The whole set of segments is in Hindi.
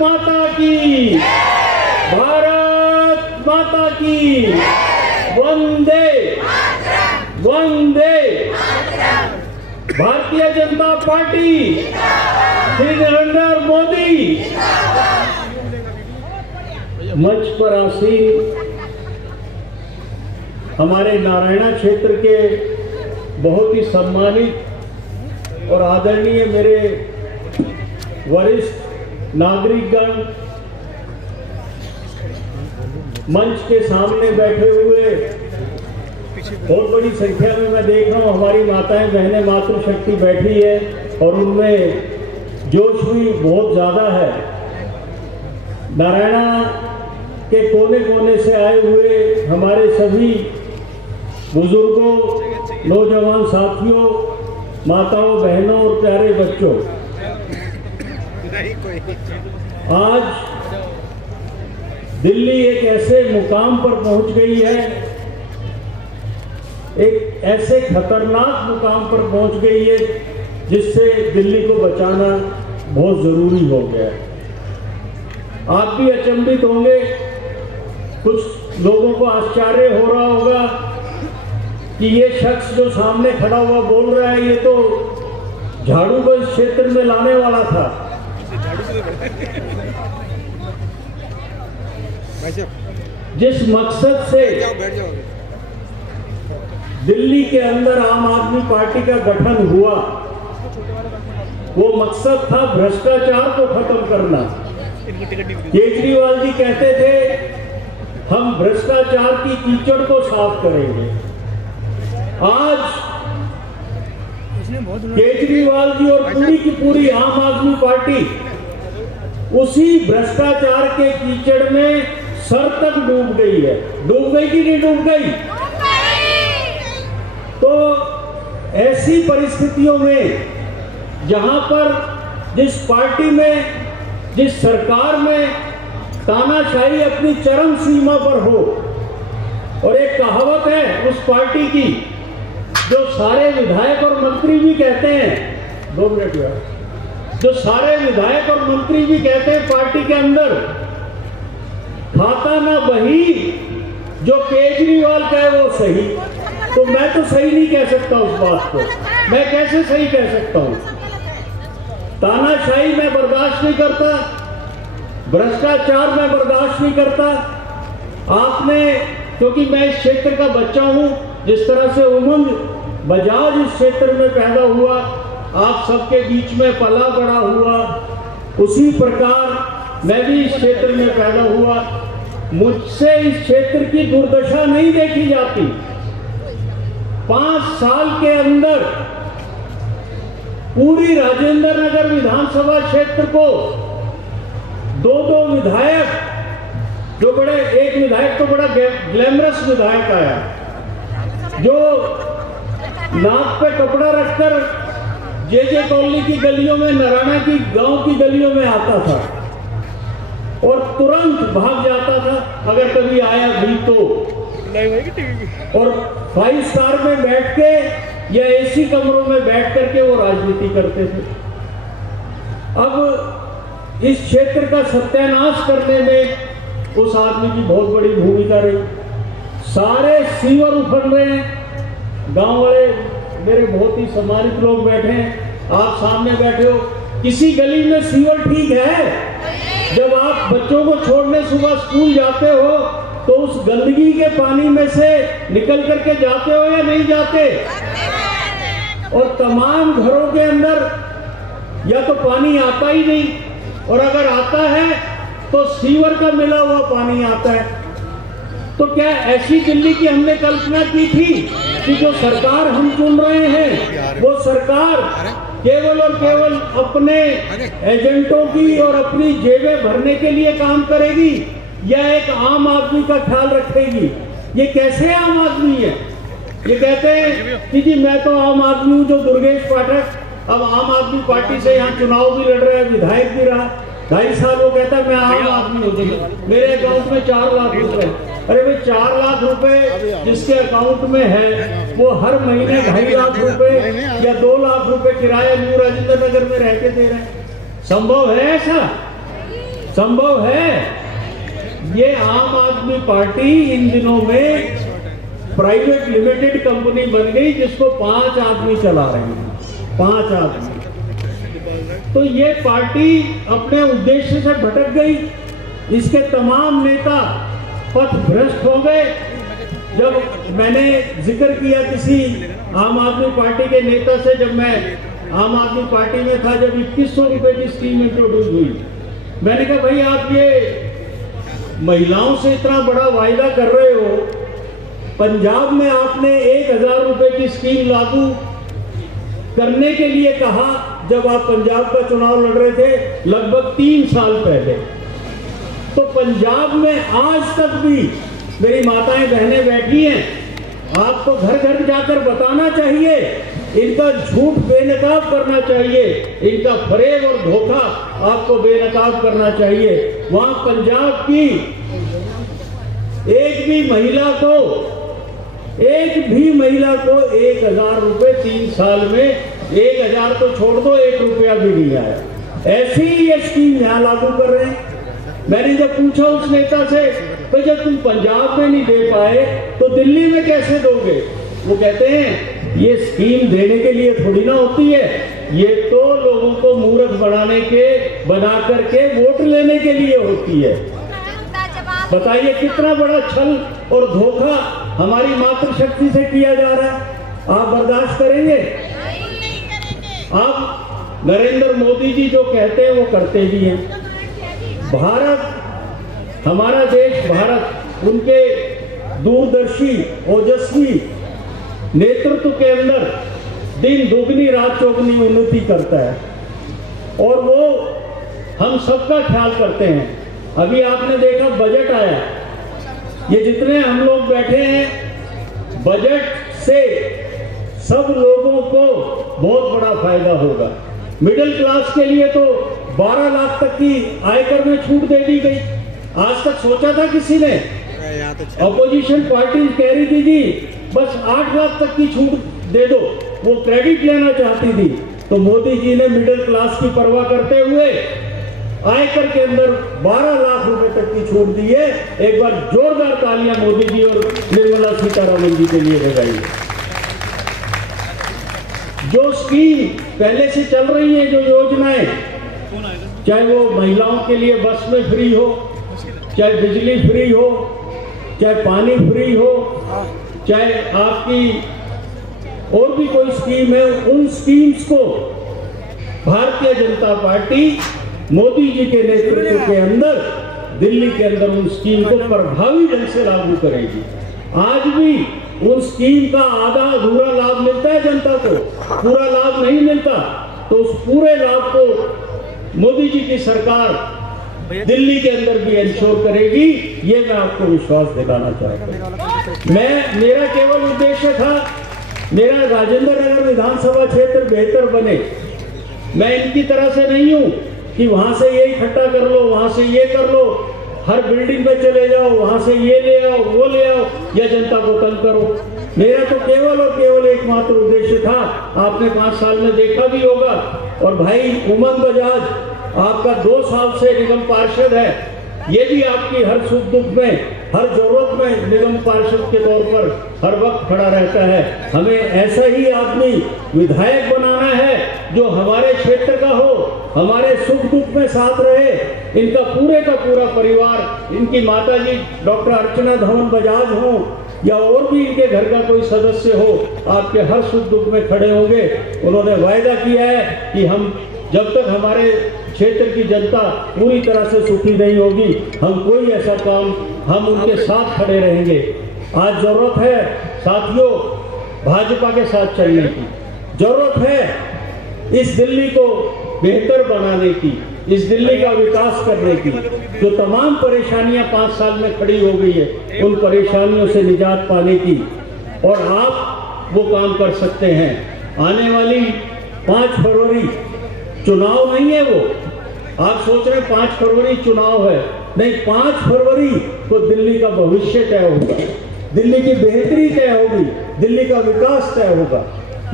माता की, भारत माता की, वंदे वंदे। भारतीय जनता पार्टी, श्री नरेंद्र मोदी। मंच पर आसीन हमारे नारायणा क्षेत्र के बहुत ही सम्मानित और आदरणीय मेरे वरिष्ठ नागरिकगण, मंच के सामने बैठे हुए बहुत बड़ी संख्या में मैं देख रहा हूं हमारी माताएं बहनें, मातृशक्ति बैठी है और उनमें जोश भी बहुत ज्यादा है। नारायणा के कोने कोने से आए हुए हमारे सभी बुजुर्गों, नौजवान साथियों, माताओं, बहनों और प्यारे बच्चों, आज दिल्ली एक ऐसे मुकाम पर पहुंच गई है, एक ऐसे खतरनाक मुकाम पर पहुंच गई है जिससे दिल्ली को बचाना बहुत जरूरी हो गया है। आप भी अचंभित होंगे, कुछ लोगों को आश्चर्य हो रहा होगा कि ये शख्स जो सामने खड़ा हुआ बोल रहा है, ये तो झाड़ू को इस क्षेत्र में लाने वाला था। जिस मकसद से दिल्ली के अंदर आम आदमी पार्टी का गठन हुआ, वो मकसद था भ्रष्टाचार को खत्म करना। केजरीवाल जी कहते थे हम भ्रष्टाचार की कीचड़ को साफ करेंगे। आज केजरीवाल जी और पूरी की पूरी आम आदमी पार्टी उसी भ्रष्टाचार के कीचड़ में सर तक डूब गई है। डूब गई कि नहीं डूब गई? तो ऐसी परिस्थितियों में जहां पर जिस पार्टी में, जिस सरकार में तानाशाही अपनी चरम सीमा पर हो, और एक कहावत है उस पार्टी की जो सारे विधायक और मंत्री भी कहते हैं, 2 मिनट यार, जो सारे विधायक और मंत्री भी कहते हैं पार्टी के अंदर, खाता ना बही, जो केजरीवाल कहे वो सही। तो मैं तो सही नहीं कह सकता उस बात को, मैं कैसे सही कह सकता हूं? तानाशाही मैं बर्दाश्त नहीं करता, भ्रष्टाचार मैं बर्दाश्त नहीं करता। आपने, क्योंकि मैं इस क्षेत्र का बच्चा हूं, जिस तरह से उमंग बजाज इस क्षेत्र में पैदा हुआ, आप सबके बीच में पला बड़ा हुआ, उसी प्रकार मैं भी इस क्षेत्र में पैदा हुआ। मुझसे इस क्षेत्र की दुर्दशा नहीं देखी जाती। 5 साल के अंदर पूरी राजेंद्र नगर विधानसभा क्षेत्र को 2 विधायक, जो बड़े, एक विधायक तो बड़ा ग्लैमरस विधायक आया, जो नाक पे कपड़ा रखकर जे कॉलोनी की गलियों में, नारायणा की गांव की गलियों में आता था और तुरंत भाग जाता था अगर कभी आया भी तो। और 5 स्टार में बैठ के या एसी कमरों में बैठ करके वो राजनीति करते थे। अब इस क्षेत्र का सत्यानाश करने में उस आदमी की बहुत बड़ी भूमिका रही। सारे सीवर उखड़ रहे हैं। गांव वाले मेरे बहुत ही सम्मानित लोग बैठे हैं, आप सामने बैठे हो। किसी गली में सीवर ठीक है? जब आप बच्चों को छोड़ने सुबह स्कूल जाते हो तो उस गंदगी के पानी में से निकल करके जाते हो या नहीं जाते? और तमाम घरों के अंदर या तो पानी आता ही नहीं, और अगर आता है तो सीवर का मिला हुआ पानी आता है। तो क्या ऐसी दिल्ली की हमने कल्पना की थी कि जो सरकार हम चुन रहे हैं वो सरकार केवल और केवल अपने एजेंटों की और अपनी जेबें भरने के लिए काम करेगी, या एक आम आदमी का ख्याल रखेगी? ये कैसे आम आदमी है? ये कहते हैं कि जी मैं तो आम आदमी हूँ, जो दुर्गेश पाठक अब आम आदमी पार्टी से यहाँ चुनाव भी लड़ रहा है, विधायक भी रहा 2.5 साल, वो कहता है मैं आम आदमी हूँ, मेरे अकाउंट में 4 लाख रुपए। अरे भाई 4 लाख रुपए जिसके अकाउंट में है वो हर महीने 2.5 लाख रुपए या 2 लाख रुपए किराया न्यू राजेंद्र नगर में रह के दे रहे हैं। संभव है ऐसा? संभव है। ये आम आदमी पार्टी इन दिनों में प्राइवेट लिमिटेड कंपनी बन गई जिसको 5 आदमी चला रहे हैं, 5 आदमी। तो ये पार्टी अपने उद्देश्य से भटक गई। इसके तमाम नेता पथ भ्रष्ट हो गए। जब मैंने जिक्र किया किसी आम आदमी पार्टी के नेता से, जब मैं आम आदमी पार्टी में था, जब 2100 रुपए की स्कीम इंट्रोड्यूस हुई, मैंने कहा भाई आप ये महिलाओं से इतना बड़ा वायदा कर रहे हो, पंजाब में आपने 1000 रुपए की स्कीम लागू करने के लिए कहा जब आप पंजाब का चुनाव लड़ रहे थे लगभग 3 साल पहले। तो पंजाब में आज तक भी मेरी माताएं बहनें बैठी हैं, आपको घर घर जाकर बताना चाहिए, इनका झूठ बेनकाब करना चाहिए, इनका फरेब और धोखा आपको बेनकाब करना चाहिए। वहां पंजाब की एक भी महिला को 1000 रुपए 3 साल में, 1000 तो छोड़ दो, 1 रुपया भी नहीं आया। ऐसी ही ये स्कीम यहां लागू कर रहे हैं। मैंने जब पूछा उस नेता से, भाई जब तुम पंजाब में नहीं दे पाए तो दिल्ली में कैसे दोगे? वो कहते हैं ये स्कीम देने के लिए थोड़ी ना होती है, ये तो लोगों को मूर्ख बना करके वोट लेने के लिए होती है। बताइए कितना बड़ा छल और धोखा हमारी मातृशक्ति से किया जा रहा है। आप बर्दाश्त करेंगे? आप नरेंद्र मोदी जी जो कहते हैं वो करते भी हैं। भारत, हमारा देश भारत, उनके दूरदर्शी ओजस्वी नेतृत्व के अंदर दिन दुगनी रात चौगनी उन्नति करता है और वो हम सबका ख्याल करते हैं। अभी आपने देखा बजट आया, ये जितने हम लोग बैठे हैं, बजट से सब लोगों को बहुत बड़ा फायदा होगा। मिडिल क्लास के लिए तो 12 लाख तक की आयकर में छूट दे दी गई। आज तक सोचा था किसी ने? अपोजिशन पार्टी कह रही थी जी बस 8 लाख तक की छूट दे दो, वो क्रेडिट लेना चाहती थी। तो मोदी जी ने मिडिल क्लास की परवाह करते हुए आयकर के अंदर 12 लाख रुपए तक की छूट दी है। एक बार जोरदार तालियां मोदी जी और निर्मला सीतारमण जी के लिए लगाइए। जो स्कीम पहले से चल रही है, जो योजनाएं, चाहे वो महिलाओं के लिए बस में फ्री हो, चाहे बिजली फ्री हो, चाहे पानी फ्री हो, चाहे आपकी और भी कोई स्कीम है, उन स्कीम्स को भारतीय जनता पार्टी मोदी जी के नेतृत्व के अंदर दिल्ली के अंदर उन स्कीम को प्रभावी ढंग से लागू करेगी। आज भी उन स्कीम का आधा अधूरा लाभ मिलता है जनता को, पूरा लाभ नहीं मिलता। तो उस पूरे लाभ को मोदी जी की सरकार दिल्ली के अंदर भी इंश्योर करेगी, ये मैं आपको विश्वास दिलाना चाहता हूं। मेरा केवल उद्देश्य था मेरा राजेंद्र नगर विधानसभा क्षेत्र बेहतर बने। मैं इनकी तरह से नहीं हूं कि वहां से ये इकट्ठा कर लो, वहां से ये कर लो, हर बिल्डिंग पे चले जाओ, वहां से ये ले आओ, वो ले आओ, या जनता को तंग करो। मेरा तो केवल और केवल एकमात्र उद्देश्य था, आपने 5 साल में देखा भी होगा। और भाई उमंग बजाज आपका 2 साल से निगम पार्षद है, ये भी आपकी हर सुख दुख में, हर जरूरत में निगम पार्षद के तौर पर हर वक्त खड़ा रहता है। हमें ऐसा ही आदमी विधायक बनाना है जो हमारे क्षेत्र का हो, हमारे सुख दुख में साथ रहे। इनका पूरे का पूरा परिवार, इनकी माताजी डॉक्टर अर्चना धवन बजाज हो या और भी इनके घर का कोई सदस्य हो, आपके हर सुख दुख में खड़े होंगे। उन्होंने वायदा किया है कि हम जब तक हमारे क्षेत्र की जनता पूरी तरह से सुखी नहीं होगी, हम कोई ऐसा काम, हम उनके साथ खड़े रहेंगे। आज जरूरत है साथियों भाजपा के साथ चलने की, जरूरत है इस दिल्ली को बेहतर बनाने की, इस दिल्ली का विकास करने की। जो तमाम परेशानियां 5 साल में खड़ी हो गई है, उन परेशानियों से निजात पाने की, और आप वो काम कर सकते हैं। आने वाली 5 फरवरी चुनाव नहीं है, वो आप सोच रहे 5 फरवरी चुनाव है, नहीं, 5 फरवरी को दिल्ली का भविष्य तय होगा, दिल्ली की बेहतरी तय होगी, दिल्ली का विकास तय होगा।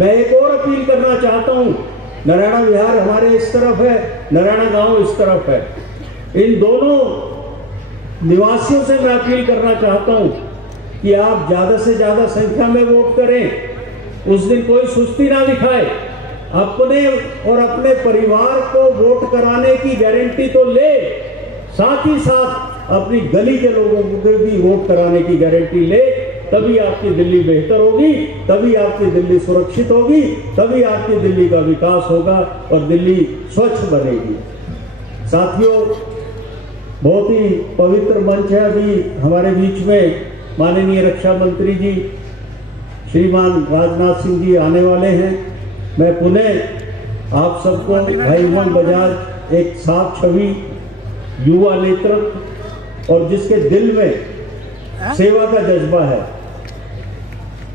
मैं एक और अपील करना चाहता हूं, नारायण विहार हमारे इस तरफ है, नारायण गांव इस तरफ है। इन दोनों निवासियों से मैं अपील करना चाहता हूं कि आप ज्यादा से ज्यादा संख्या में वोट करें। उस दिन कोई सुस्ती ना दिखाए, अपने और अपने परिवार को वोट कराने की गारंटी तो ले, साथ ही साथ अपनी गली के लोगों को भी वोट कराने की गारंटी ले। तभी आपकी दिल्ली बेहतर होगी, तभी आपकी दिल्ली सुरक्षित होगी, तभी आपकी दिल्ली का विकास होगा और दिल्ली स्वच्छ बनेगी। साथियों, बहुत ही पवित्र मंच है। अभी हमारे बीच में माननीय रक्षा मंत्री जी श्रीमान राजनाथ सिंह जी आने वाले हैं। मैं पुनः आप सबको भाई मोहन बजाज एक साफ छवि, युवा नेतृत्व और जिसके दिल में सेवा का जज्बा है,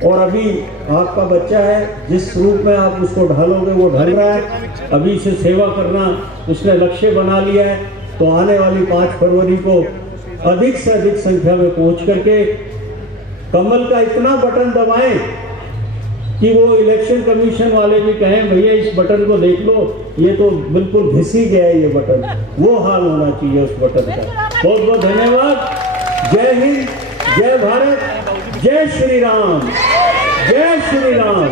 और अभी आपका बच्चा है, जिस रूप में आप उसको ढालोगे वो ढल रहा है। अभी से सेवा करना उसने लक्ष्य बना लिया है। तो आने वाली 5 फरवरी को अधिक से अधिक संख्या में पहुंच करके कमल का इतना बटन दबाएं कि वो इलेक्शन कमीशन वाले भी कहें भैया इस बटन को देख लो, ये तो बिल्कुल घिस ही गया है ये बटन। वो हाल होना चाहिए उस बटन का। बहुत बहुत धन्यवाद। जय हिंद, जय भारत, जय श्री राम, जय श्री राम।